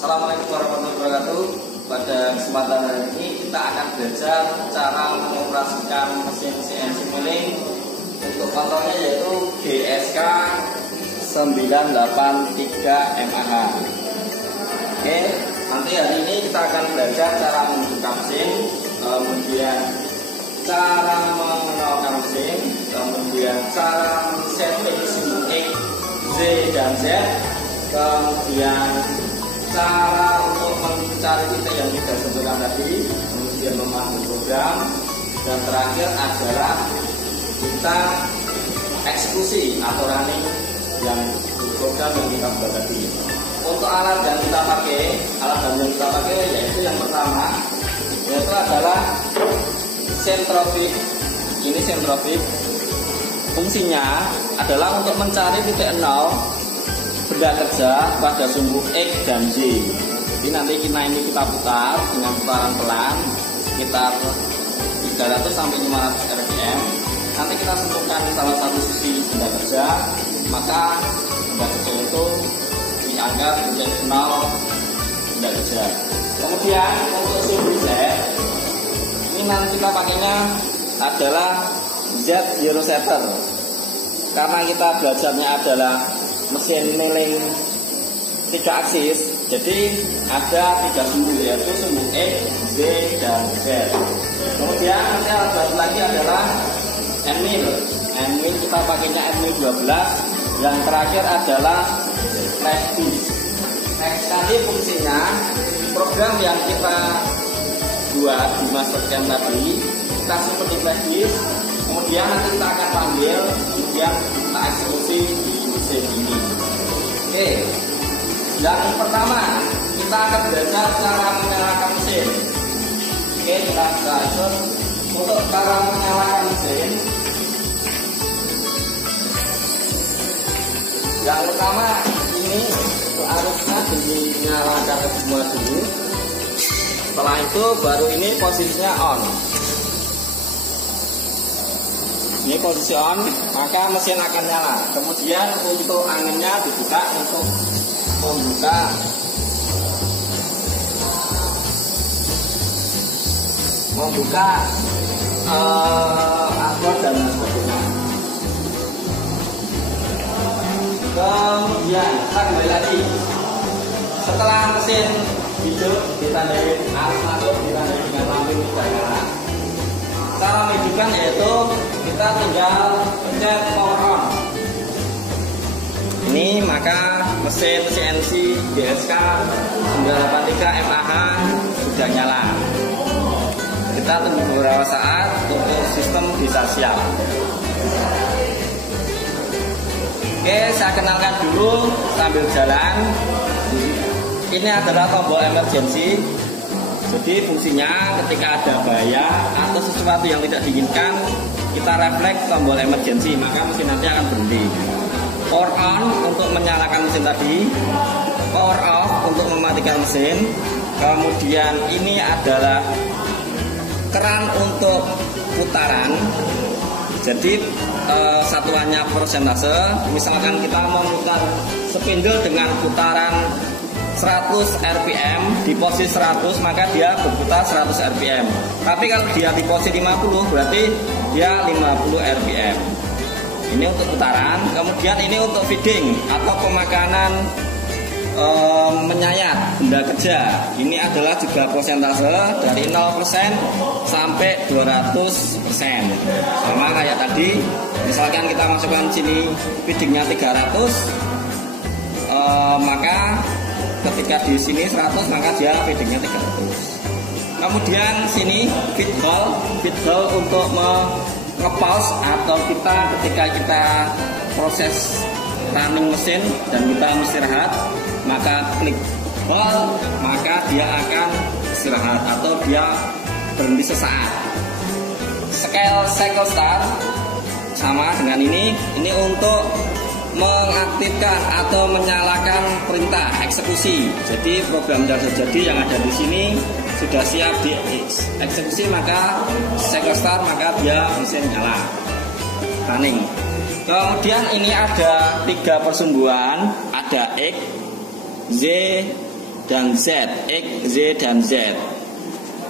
Assalamualaikum warahmatullahi wabarakatuh. Pada kesempatan hari ini kita akan belajar cara mengoperasikan mesin CNC milling untuk kontrolnya, yaitu GSK 983 MAH. Oke, nanti hari ini kita akan belajar cara membuka mesin, kemudian cara mengenalkan mesin, kemudian cara setting sumbu X, Z dan Z, kemudian cara untuk mencari titik yang kita tentukan tadi, kemudian memanggil program, dan terakhir adalah kita eksekusi atau running yang program yang kita buat tadi. Untuk alat yang kita pakai, yaitu yang pertama yaitu adalah sentrofik. Ini sentrofik, fungsinya adalah untuk mencari titik nol benda kerja pada sumbu X dan Z. Jadi nanti kita putar dengan putaran pelan sekitar 300 sampai 500 rpm. Nanti kita sentuhkan salah satu sisi benda kerja, maka benda kerja itu dianggap titik nol benda kerja. Kemudian untuk sumbu Z, ini nanti kita pakainya adalah Z0 setter, karena kita belajarnya adalah mesin milling 3 aksis, jadi ada 3 sumbu, yaitu sumbu X, Z, dan Z. Kemudian nanti alat baru lagi adalah N-mill. N-mill kita pakainya N-mill 12. Yang terakhir adalah flash disk. Next nanti fungsinya, program yang kita buat di mastercam tadi kita simpan di flash disk, kemudian nanti kita akan panggil, kemudian kita eksekusi di mesin ini. Oke, yang pertama kita akan belajar cara menyalakan mesin. Oke, kita belajar untuk cara menyalakan mesin. Yang pertama ini harusnya dinyalakan semua dulu. Setelah itu baru ini posisinya on. Ini posisi on, maka mesin akan nyala. Kemudian untuk anginnya dibuka untuk membuka akor dan sebagainya. Kemudian kita kembali lagi. Setelah mesin hidup ditandai arus masuk, ditandai dengan lampu nyala. Cara menghidupkan yaitu kita tinggal pencet power on. Ini maka mesin CNC GSK 983 MAH sudah nyala. Kita tunggu beberapa saat untuk sistem bisa siap. Oke, saya kenalkan dulu sambil jalan. Ini adalah tombol emergency. Jadi fungsinya ketika ada bahaya atau sesuatu yang tidak diinginkan, kita refleks tombol emergency, maka mesin nanti akan berhenti. Power on untuk menyalakan mesin tadi, power off untuk mematikan mesin. Kemudian ini adalah keran untuk putaran. Jadi satuannya persentase. Misalkan kita memutar spindle dengan putaran 100 rpm, di posisi 100 maka dia berputar 100 rpm. Tapi kalau dia di posisi 50 berarti dia 50 rpm. Ini untuk putaran. Kemudian ini untuk feeding atau pemakanan menyayat benda kerja. Ini adalah juga persentase dari 0% sampai 200%. Sama kayak tadi. Misalkan kita masukkan sini feedingnya 300, maka ketika di sini 100 maka dia feedingnya 300. Kemudian sini feed hole untuk nge-pause atau ketika kita proses running mesin dan kita istirahat, maka klik hole, maka dia akan istirahat atau dia berhenti sesaat. Scale cycle start sama dengan ini untuk mengaktifkan atau menyalakan perintah eksekusi. Jadi program sudah terjadi yang ada di sini sudah siap dieksekusi, maka cycle start, maka dia mesin nyala running. Kemudian ini ada 3 persumbuhan, ada X, Z, dan Z, X, Z, dan Z.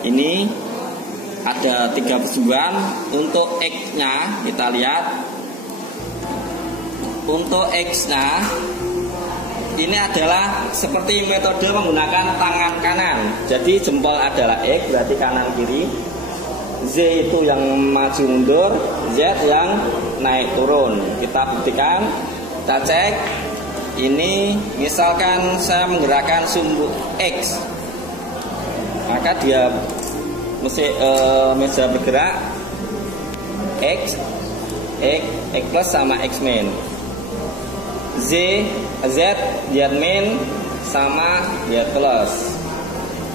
Ini ada 3 persumbuhan. Untuk X-nya kita lihat. Untuk X-nya ini adalah seperti metode menggunakan tangan kanan. Jadi jempol adalah X, berarti kanan kiri. Z itu yang maju mundur, Z yang naik turun. Kita buktikan, kita cek. Ini misalkan saya menggerakkan sumbu X, maka dia meja bergerak X plus sama X min. Z min sama Z plus.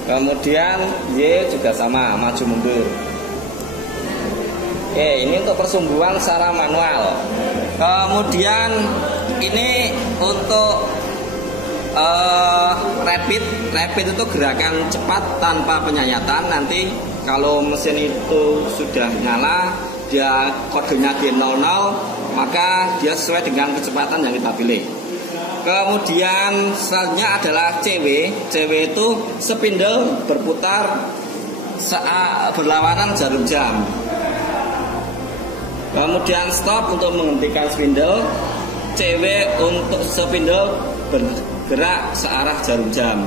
Kemudian Y juga sama, maju mundur. Oke, ini untuk persumbuhan secara manual. Kemudian ini untuk rapid itu gerakan cepat tanpa penyayatan. Nanti kalau mesin itu sudah nyala, dia kodenya G00, maka dia sesuai dengan kecepatan yang kita pilih. Kemudian selanjutnya adalah CW. CW itu spindle berputar berlawanan jarum jam. Kemudian stop untuk menghentikan spindle. CW untuk spindle bergerak searah jarum jam.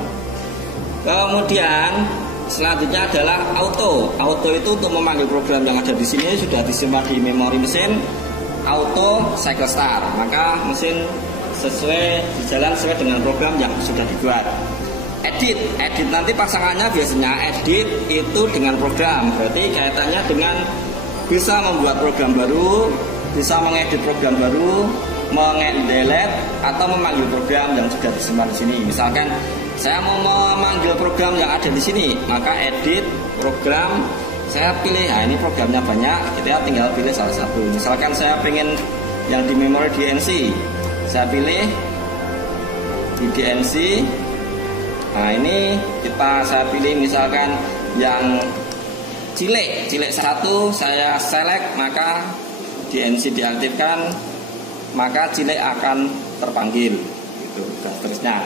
Kemudian selanjutnya adalah auto. Auto itu untuk memanggil program yang ada di sini sudah disimpan di memori mesin. Auto cycle start, maka mesin jalan sesuai dengan program yang sudah dibuat. Edit nanti pasangannya biasanya edit itu dengan program, berarti kaitannya dengan bisa membuat program baru, bisa mengedit program baru, mendelete atau memanggil program yang sudah disimpan di sini. Misalkan saya mau memanggil program yang ada di sini, maka edit program, saya pilih, ini programnya banyak, kita tinggal pilih salah satu. Misalkan saya pengen yang di memori DNC, saya pilih di DNC. Nah ini saya pilih misalkan yang cilik 1, saya select, maka DNC diaktifkan, maka cilik akan terpanggil. Itu terusnya.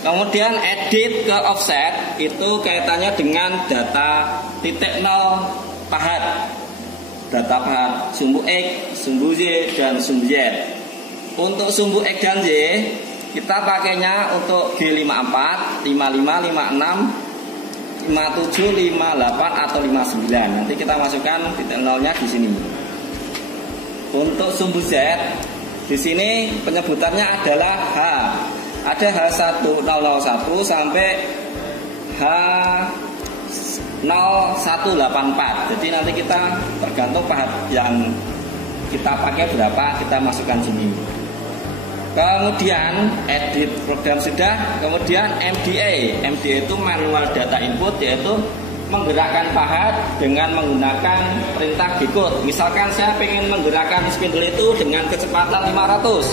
Kemudian edit ke offset itu kaitannya dengan data titik 0 pahat. Data pahat sumbu X, sumbu Y, dan sumbu Z. Untuk sumbu X dan Y kita pakainya untuk G54, 55, 56, 57, 58 atau 59. Nanti kita masukkan titik nolnya di sini. Untuk sumbu Z di sini penyebutannya adalah H. Ada H1001 sampai H0184. Jadi nanti kita tergantung pahat yang kita pakai berapa, kita masukkan sini. Kemudian edit program sudah. Kemudian MDA itu manual data input, yaitu menggerakkan pahat dengan menggunakan perintah G-code. Misalkan saya ingin menggerakkan spindle itu dengan kecepatan 500,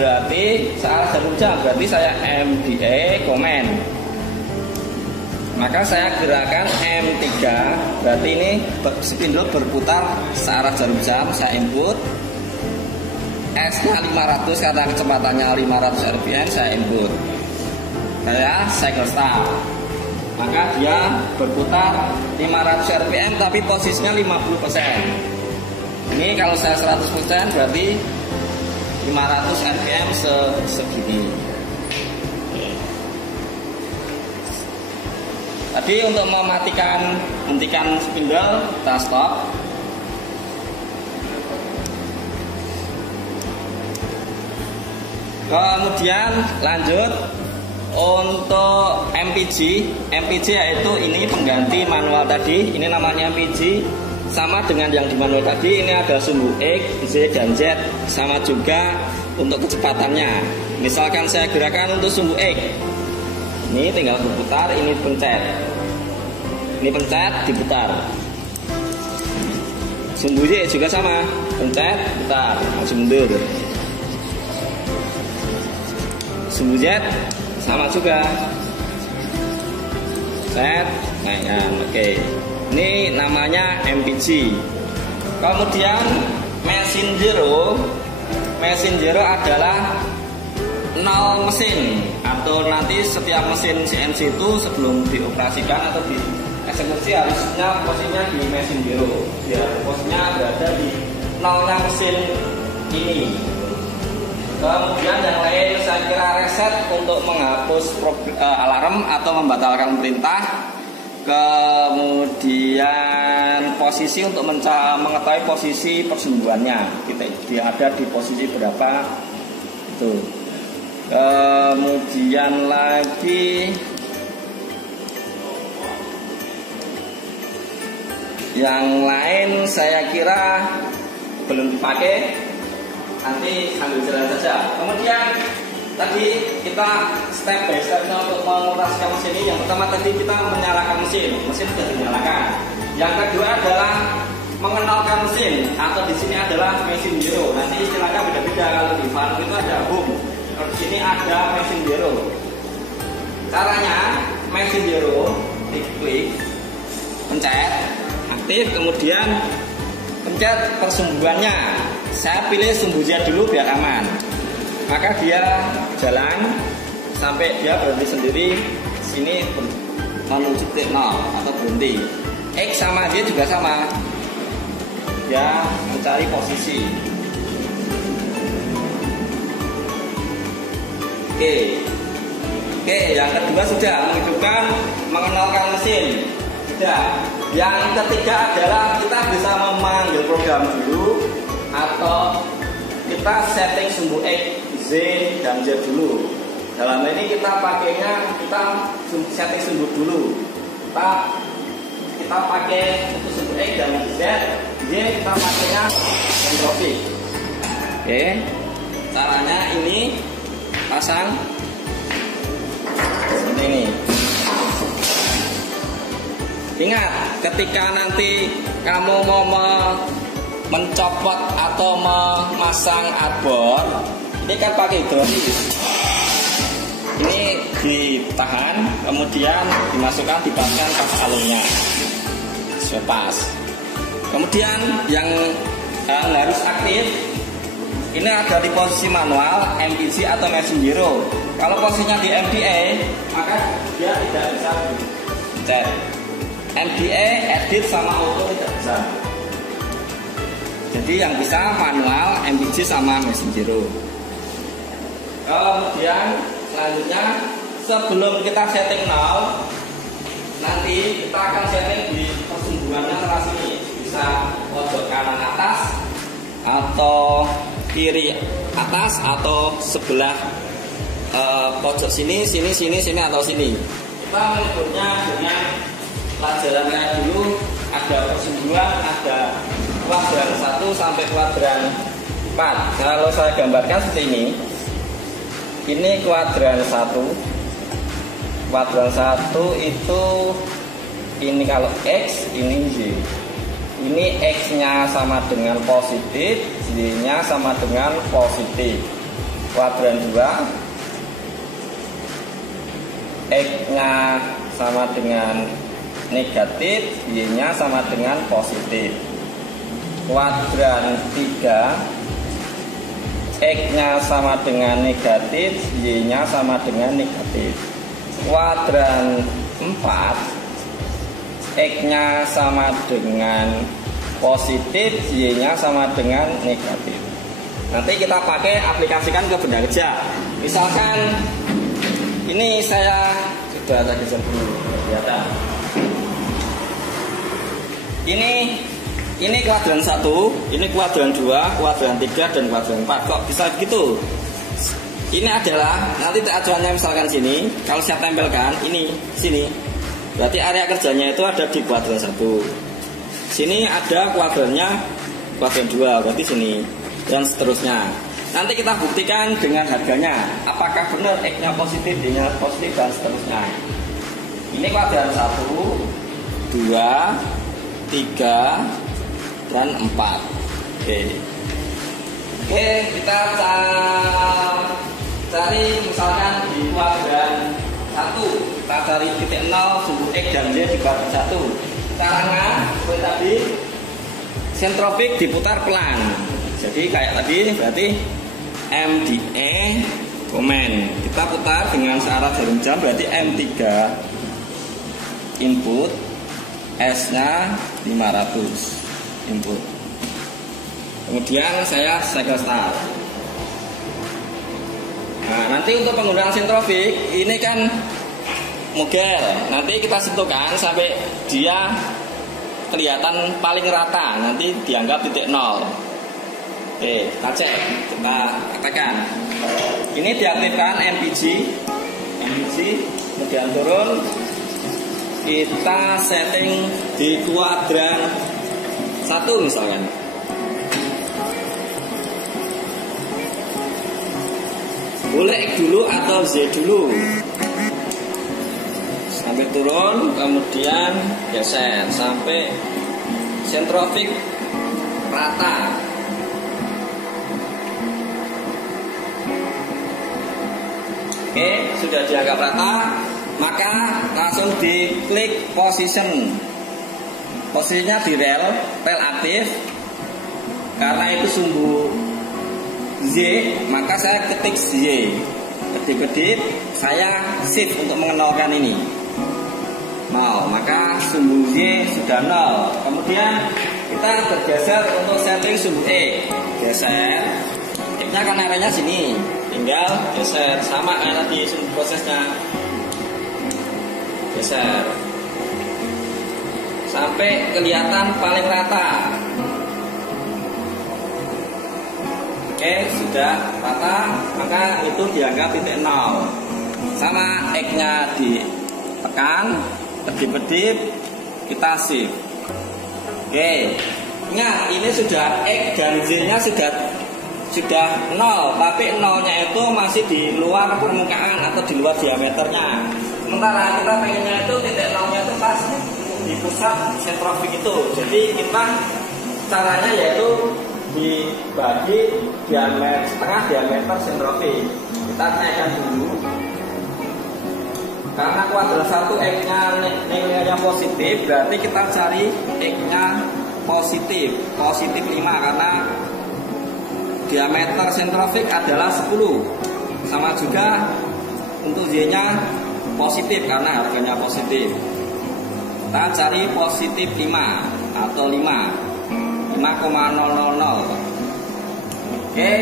berarti saat jarum jam, berarti saya MDA command. Maka saya gerakan M3, berarti ini spindle berputar searah jarum jam. Saya input S-nya 500 karena kecepatannya 500 rpm, saya input. Saya cycle start, maka dia berputar 500 rpm tapi posisinya 50%. Ini kalau saya 100% berarti 500 rpm segini. Tadi untuk menghentikan spindle kita stop. Kemudian lanjut untuk MPG yaitu ini pengganti manual tadi. Ini namanya MPG, sama dengan yang di manual tadi. Ini ada sumbu X, Z, dan Z, sama juga untuk kecepatannya. Misalkan saya gerakan untuk sumbu X, ini tinggal berputar, ini pencet, diputar. Sumbu Y juga sama, pencet, putar, maju mundur. Sumbu Z sama juga, set, naikkan. Oke, ini namanya MPG. Kemudian mesin zero adalah 0 mesin atau nanti setiap mesin CNC itu sebelum dioperasikan atau dieksekusi harusnya posisinya di mesin zero, biar posisinya berada di nolnya mesin ini. Kemudian yang lain saya kira reset untuk menghapus alarm atau membatalkan perintah. Kemudian posisi untuk mengetahui posisi persumbuhannya, dia ada di posisi berapa itu. Kemudian lagi yang lain saya kira belum dipakai, nanti sambil jalan saja. Kemudian tadi kita step by stepnya untuk mengoperasikan mesin ini. Yang pertama tadi kita menyalakan mesin sudah dinyalakan. Yang kedua adalah mengenalkan mesin, atau di sini adalah mesin zero. Nanti istilahnya beda-beda, kalau di valve itu ada home, kalau di sini ada mesin zero. Caranya mesin zero diklik, pencet, aktif, kemudian pencet persumbuhannya. Saya pilih sumbunya dulu biar aman. Maka dia jalan sampai dia berhenti sendiri. Sini menuju titik 0 atau berhenti. X sama dia juga sama. Dia mencari posisi. Oke, yang kedua sudah menghidupkan, mengenalkan mesin. Sudah. Yang ketiga adalah kita bisa memanggil program dulu, atau kita setting sumbu X, Z, dan Z dulu. Dalam ini kita pakainya, kita setting sumbu dulu. Kita pakai untuk sumbu X dan Z. Z kita pakainya entropik. Oke, caranya ini pasang seperti ini. Ingat, ketika nanti kamu mau mencopot atau memasang arbor, ini kan pakai hidrolis. Ini ditahan, kemudian dimasukkan, dipaskan pas alurnya, pas. Kemudian yang harus aktif, ini ada di posisi manual, MPG atau mesin zero. Kalau posisinya di MDA, maka dia tidak bisa dicet. MDA, edit sama auto tidak bisa. Jadi yang bisa manual, MPG sama mesin zero. Kemudian selanjutnya, sebelum kita setting now, nanti kita akan setting di persumbuhannya sebelah sini. Bisa pojok kanan atas, atau kiri atas, atau sebelah pojok sini, atau sini. Kita menyebutnya dengan pelajaran kayak dulu, ada persumbuhan, ada kuadran 1 sampai kuadran 4. Kalau saya gambarkan seperti ini kuadran 1. Kuadran 1 itu ini kalau X, ini Y. Ini X-nya sama dengan positif, Y-nya sama dengan positif. Kuadran 2, X-nya sama dengan negatif, Y-nya sama dengan positif. Kuadran 3, X-nya sama dengan negatif, Y-nya sama dengan negatif. Kuadran 4, X-nya sama dengan positif, Y-nya sama dengan negatif. Nanti kita pakai aplikasikan ke benda kerja. Misalkan ini saya sudah tadi sebelum kelihatan. Ini kuadran 1, ini kuadran 2, kuadran 3, dan kuadran 4. Kok bisa gitu? Ini adalah nanti acuannya misalkan sini. Kalau saya tempelkan ini sini, berarti area kerjanya itu ada di kuadran 1. Sini ada kuadrannya kuadran 2, berarti sini, dan seterusnya. Nanti kita buktikan dengan harganya, apakah benar X-nya positif, Y-nya positif, dan seterusnya. Ini kuadran 1, 2, 3, dan 4. Oke, kita cari misalkan di kuadran 1. Kita cari titik 0, sumbu X dan Y di kuadran 1. Caranya seperti tadi, sentrofik diputar pelan. Jadi kayak tadi, berarti MDE komen. Kita putar dengan searah jarum jam, berarti M3 input, S-nya 500 input. Kemudian saya cycle start. Nah, nanti untuk penggunaan sentrofik ini kan mugel. Nanti kita sentuhkan sampai dia kelihatan paling rata, nanti dianggap titik nol. Oke, kita cek, kita katakan. Ini diaktifkan MPG, kemudian turun. Kita setting di kuadran 1 misalkan. Boleh X dulu atau Z dulu. Sampai turun, kemudian geser sampai sentrofik rata. Oke, sudah dianggap rata, maka langsung diklik position. Posisinya di rel aktif. Karena itu sumbu Z, maka saya ketik Z. Kedip-kedip, saya shift untuk mengenalkan ini. Nol, maka sumbu Z sudah 0. Kemudian kita bergeser untuk setting sumbu X. Geser. X-nya kan arahnya sini. Tinggal geser, sama kayak tadi sumbu prosesnya. Geser sampai kelihatan paling rata. Oke, sudah rata, maka itu dianggap titik nol. Sama X-nya ditekan, kedip-kedip, kita shift. Oke, nah ini sudah X dan Z-nya sudah nol, tapi nolnya itu masih di luar permukaan atau di luar diameternya. Sementara kita pengennya itu titik nolnya itu pas di pusat sentrofik itu. Jadi kita caranya yaitu dibagi setengah diameter sentrofik. Kita naikkan dulu. Karena kuadran 1 X-nya nilainya positif, berarti kita cari X-nya positif 5 karena diameter sentrofik adalah 10. Sama juga untuk Z-nya positif karena harganya positif. Kita cari positif 5 atau 5,000. Oke,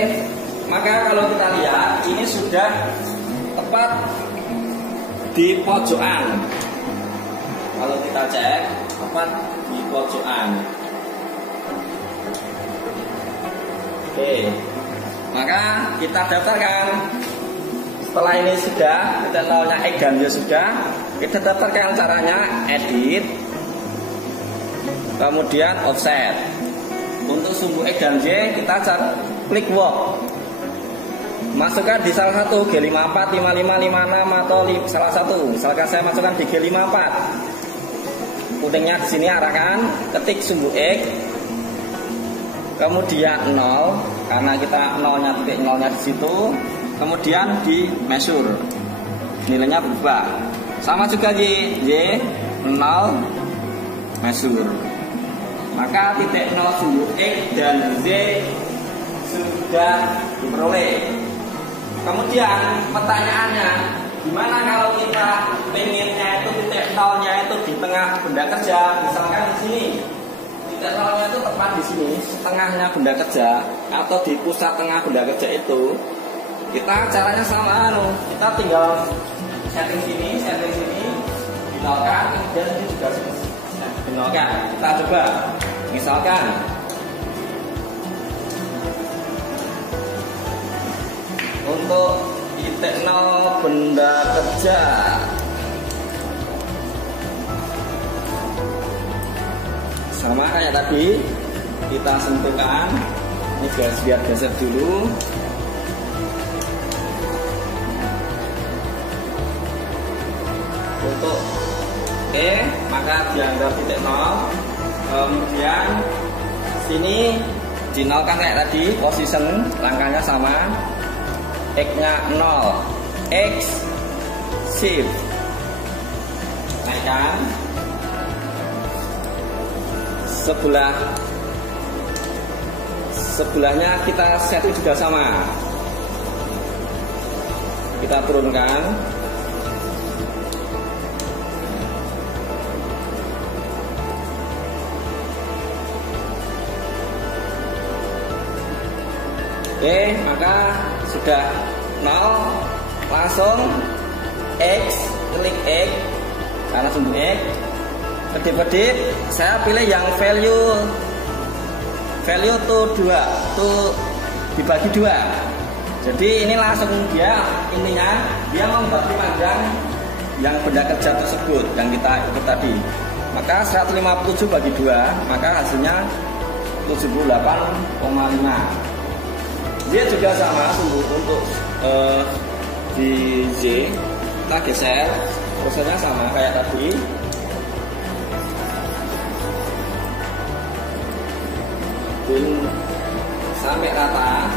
maka kalau kita lihat ini sudah tepat di pojokan. Kalau kita cek tepat di pojokan. Oke, maka kita daftarkan. Setelah ini sudah titik nolnya X dan Y sudah, kita daftarkan caranya edit, kemudian offset. Untuk sumbu X dan Y kita klik work. Masukkan di salah satu G54, 55, 56 atau salah satu. Misalkan saya masukkan di G54. Kuning-nya di sini arahkan, ketik sumbu X. Kemudian 0 karena kita titik nolnya di situ. Kemudian di measure. Nilainya berubah. Sama juga Y 0 measure. Maka titik 0 sumbu X dan Z sudah diperoleh. Kemudian pertanyaannya, gimana kalau kita pengennya itu titik nolnya itu di tengah benda kerja, misalkan di sini. Titik nolnya itu tepat di sini, setengahnya benda kerja atau di pusat tengah benda kerja itu. Kita caranya sama, kita tinggal setting sini, dinolkan, dan ini juga dinolkan. Kita coba, misalkan untuk titik nol benda kerja, sama kayak tadi, kita sentuhkan. Ini biar geser dulu. Untuk maka dianggap titik nol. Kemudian sini dinolkan kayak tadi, position langkahnya sama. X-nya 0, X shift, naikkan. Sebelahnya kita setting juga sama. kita turunkan. Oke, maka sudah 0, langsung X, klik X karena sumbu X. Kedip-kedip saya pilih yang value tuh 2 tuh dibagi 2. Jadi ini langsung dia intinya dia membagi panjang yang benda kerja tersebut yang kita ikut tadi. Maka 157 bagi 2 maka hasilnya 78,5. Dia juga sama sumbu untuk di Z kita geser, prosesnya sama kayak tadi. Sampai rata.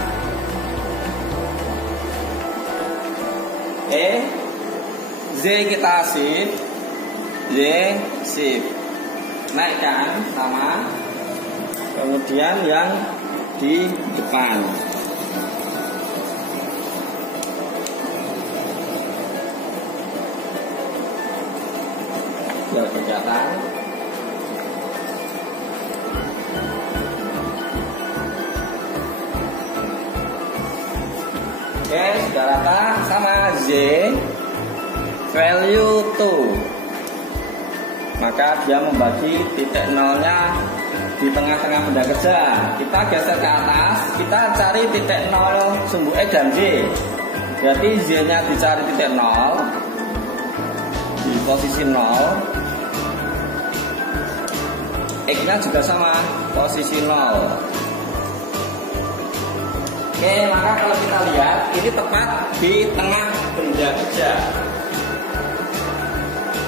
Z kita shift naikkan sama, kemudian yang di depan biar kelihatan. Oke, sudah rata sama Z value 2. Maka dia membagi titik nolnya di tengah-tengah benda kerja. Kita geser ke atas, kita cari titik nol sumbu X dan Z. Berarti Z-nya dicari titik nol di posisi 0. X-nya juga sama, posisi 0. Oke, maka kalau kita lihat ini tepat di tengah benda kerja.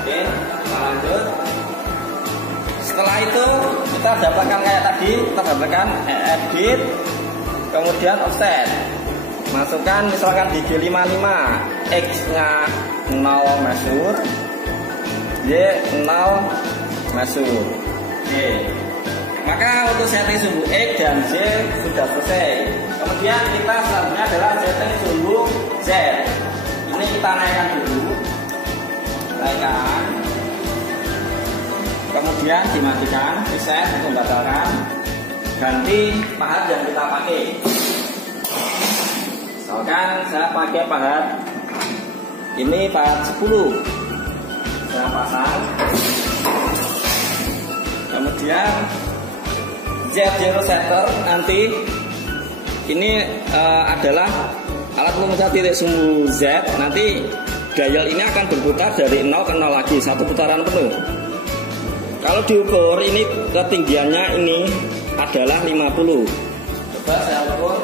Oke, kita lanjut. Setelah itu kita dapatkan kayak tadi, kita dapatkan edit, kemudian offset. Masukkan misalkan di G55, X-nya 0 measure, Y 0 measure. Oke. Maka untuk setting sumbu X dan Z sudah selesai. Kemudian kita selanjutnya adalah setting sumbu Z. Ini kita naikkan dulu, naikkan. Kemudian dimatikan, reset untuk membatalkan. Ganti pahat yang kita pakai. Misalkan saya pakai pahat ini pahat 10. Saya pasang. Kemudian Z0 setter nanti ini adalah alat pemecat titik sumbu Z. Nanti dial ini akan berputar dari 0 ke 0 lagi, satu putaran penuh. Kalau diukur ini ketinggiannya ini adalah 50. Coba saya ukur.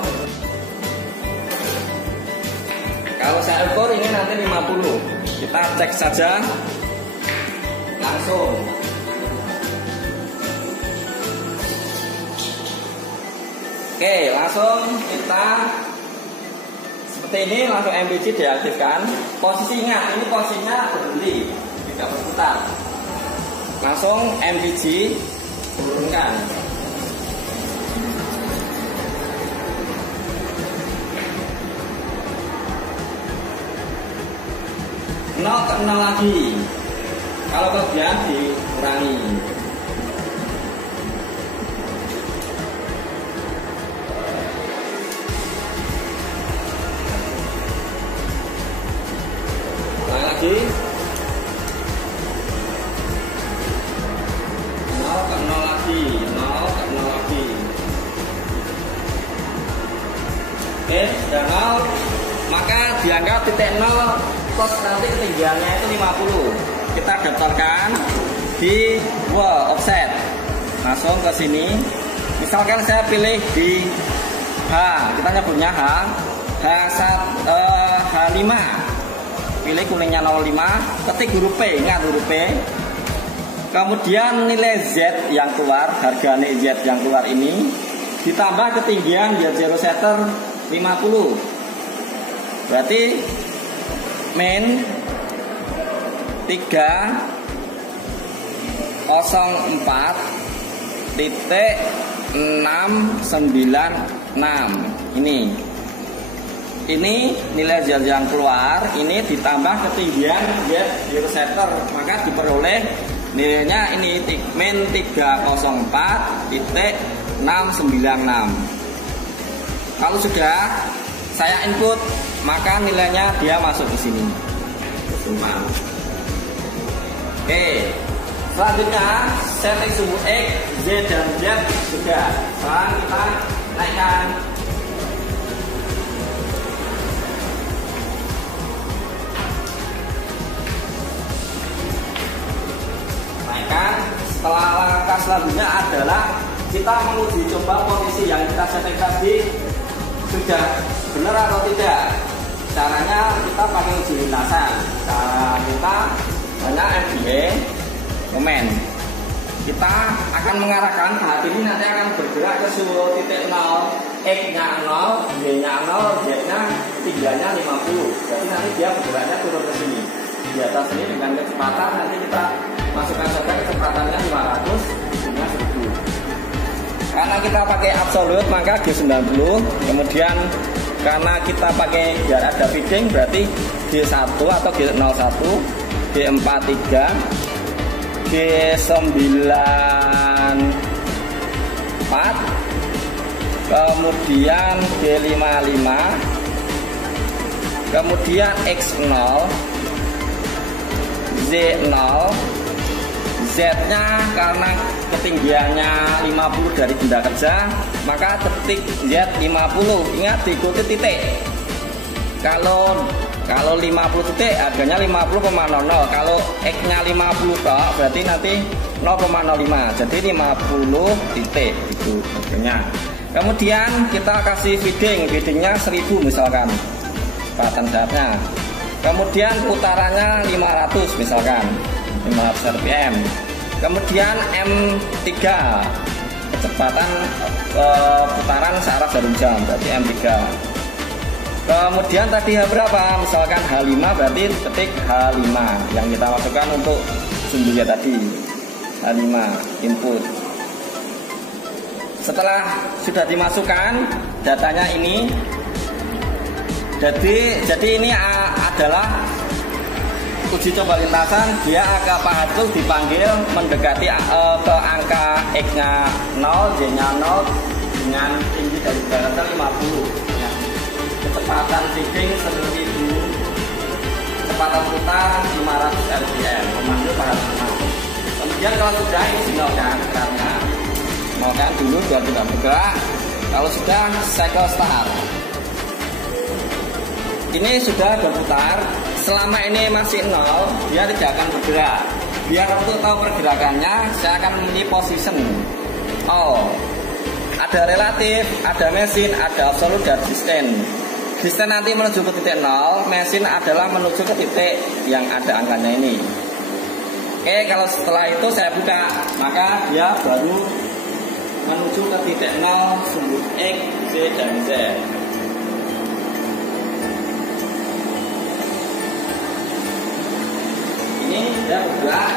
Kalau saya ukur ini nanti 50. Kita cek saja langsung. Oke, langsung kita seperti ini, langsung MPG diaktifkan. Posisinya, ini posisinya berhenti, tidak berputar. Langsung MPG turunkan. Nol ke 0 lagi. Kalau kelebihan dikurangi. Lagi 0 ke 0 lagi, 0 ke 0 lagi. Oke, sudah 0. Maka dianggap titik 0 terus nanti ketinggiannya itu 50. Kita daftarkan di wall offset. Langsung ke sini. Misalkan saya pilih di H, kita nyebutnya H5. Pilih kuningnya 05, ketik huruf P, ingat huruf P. Kemudian nilai Z yang keluar, harga nilai Z yang keluar ini ditambah ketinggian Z0 setter 50. Berarti min 304.696 ini. ini nilai Z yang keluar ini ditambah ketinggian Z di reseptor, maka diperoleh nilainya ini min 304.696. Kalau sudah saya input, maka nilainya dia masuk ke sini. Oke, selanjutnya setting sumbu X, Z dan Z sudah. Sekarang kita naikkan. Setelah langkah selanjutnya adalah kita menguji coba posisi yang kita setting tadi sudah benar atau tidak. Caranya kita pakai uji lintasan. Cara kita hanya MBA momen. Kita akan mengarahkan tahap ini nanti akan bergerak ke seluruh titik 0, X-nya 0, Y-nya 0, Z-nya tingginya 50. Jadi nanti dia bergeraknya turun ke sini. Di atas ini dengan kecepatan nanti kita masukkan saja kecepatannya 500, tingginya 1000. Karena kita pakai absolute maka G90. Kemudian karena kita pakai biar ada feeding berarti G1 atau G01, G43, G94, kemudian G55, kemudian X0, Z0, Z-nya karena ketinggiannya 50 dari benda kerja, maka ketik Z50. Ingat diikuti titik. Kalau 50 titik harganya 50,00. Kalau X-nya 50 toh, berarti nanti 0,05. Jadi 50 titik itu harganya. Kemudian kita kasih feedingnya 1000 misalkan. Kecepatan saatnya. Kemudian putarannya 500 misalkan. 500 rpm. Kemudian M3 kecepatan putaran searah jarum jam, berarti M3. Kemudian tadi H berapa? Misalkan H5, berarti ketik H5 yang kita masukkan untuk sumbunya tadi. H5 input. Setelah sudah dimasukkan datanya ini, jadi ini adalah uji coba lintasan. Dia angka Pak dipanggil mendekati ke angka X-nya 0, Y-nya 0 dengan tinggi dari benda 50 ya. Kecepatan feeding 1000, kecepatan putar 500 rpm, memanggil Pak. Kemudian kalau sudah ini dinolkan, karena nolkan dulu biar tidak bergerak. Kalau sudah cycle start, ini sudah berputar. Selama ini masih 0, dia tidak akan bergerak. Biar untuk tahu pergerakannya, saya akan memilih position. Ada relatif, ada mesin, ada absolute, dan distance. Distance nanti menuju ke titik 0, mesin adalah menuju ke titik yang ada angkanya ini. Oke, kalau setelah itu saya buka, maka dia baru menuju ke titik 0 sumbu X, Y, dan Z. Ini sudah bergerak.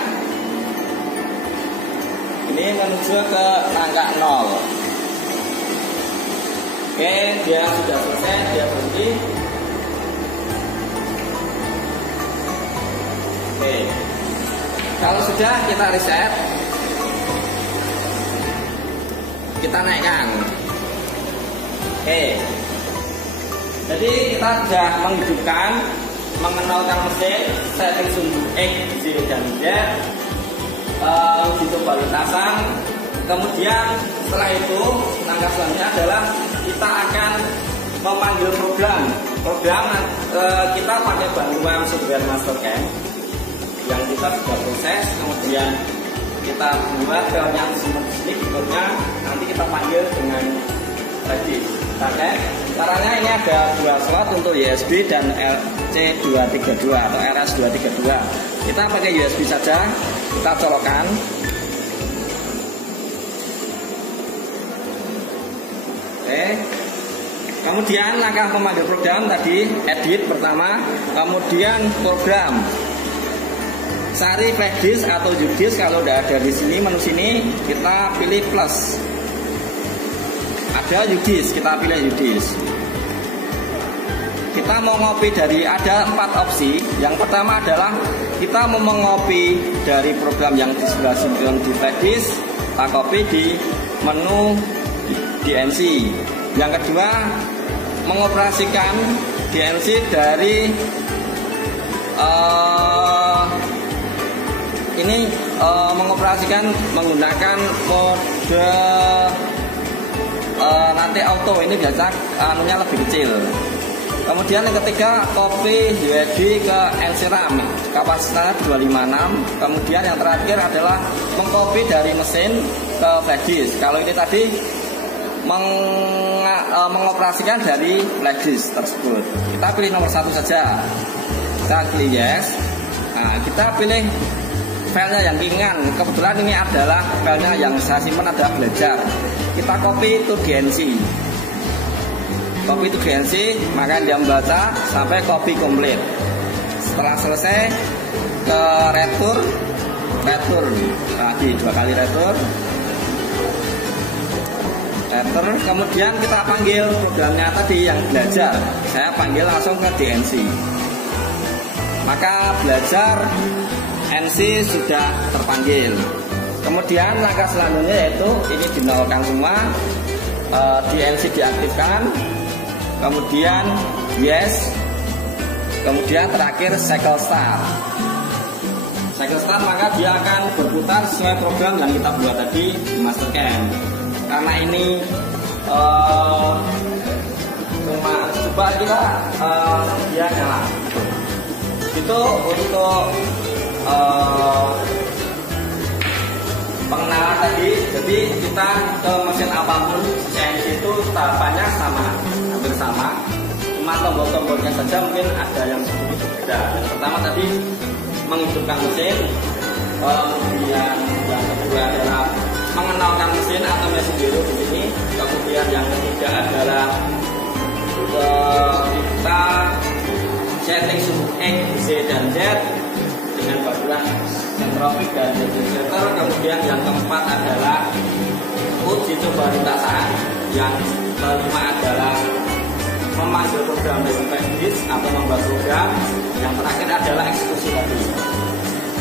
Ini menuju ke angka 0. Oke, dia sudah selesai, dia berhenti. Oke, kalau sudah kita reset, kita naikkan. Oke, jadi kita sudah menghidupkan, mengenalkan mesin, setting sumbu X, Y, dan Z, uji coba lintasan. Kemudian setelah itu langkah selanjutnya adalah kita akan memanggil program. Kita pakai bantuan software Mastercam yang kita sudah proses, kemudian kita buat filenya di sini berikutnya, nanti kita panggil dengan Redis. Caranya ini ada dua slot untuk USB dan RC232 atau RS232. Kita pakai USB saja, kita colokkan. Oke. Kemudian langkah memanggil program tadi, edit pertama, kemudian program. Cari flash disk atau UDISK. Kalau udah ada di sini menu sini, kita pilih plus. Ada UDISK, kita pilih UDISK. kita mau ngopi dari ada 4 opsi. Yang pertama adalah kita mau mengopi dari program yang di sebelah sini di Flash, kita copy di menu DNC. Yang kedua, mengoperasikan DNC dari mengoperasikan menggunakan mode nanti auto, ini biasa anunya lebih kecil. Kemudian yang ketiga, copy USD ke NC-RAM kapasitas 256. Kemudian yang terakhir adalah mengcopy dari mesin ke flash disk. Kalau ini tadi mengoperasikan dari flash disk tersebut. Kita pilih nomor 1 saja. Kita klik yes. Nah, kita pilih filenya yang ringan. Kebetulan ini adalah filenya yang saya simpan adalah belajar. Kita copy to DNC. Copy to DNC, maka dia membaca sampai copy komplit. Setelah selesai ke retur lagi 2 kali retur, kemudian kita panggil programnya tadi yang belajar. Saya panggil langsung ke DNC. Maka belajar NC sudah terpanggil. Kemudian langkah selanjutnya yaitu ini dinolkan semua, DNC diaktifkan, kemudian yes, kemudian terakhir cycle start. Cycle start maka dia akan berputar sesuai program yang kita buat tadi di Mastercam. Karena ini cuma coba kita dia nyala. Itu untuk pengenalan tadi. Jadi kita ke mesin apapun CNC itu tahapannya sama, hampir sama. Cuma tombol-tombolnya saja mungkin ada yang sedikit berbeda. Yang pertama tadi menghidupkan mesin, kemudian yang kedua adalah mengenalkan mesin atau mesin biru di sini. Kemudian yang ketiga adalah kita setting suhu X, Z dan Z dengan bagian sentrofik dan defibrillator. Kemudian yang keempat adalah uji coba lintasan. Yang kelima adalah memanggil program dari flash disk atau membuat program. Yang terakhir adalah eksekusi tadi.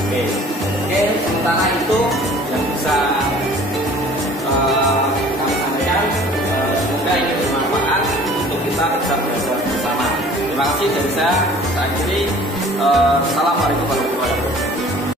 Oke, sementara itu yang bisa kami sampaikan. Semoga ini bermanfaat untuk kita bisa belajar bersama. Terima kasih dari saya akhiri. Assalamualaikum warahmatullahi wabarakatuh.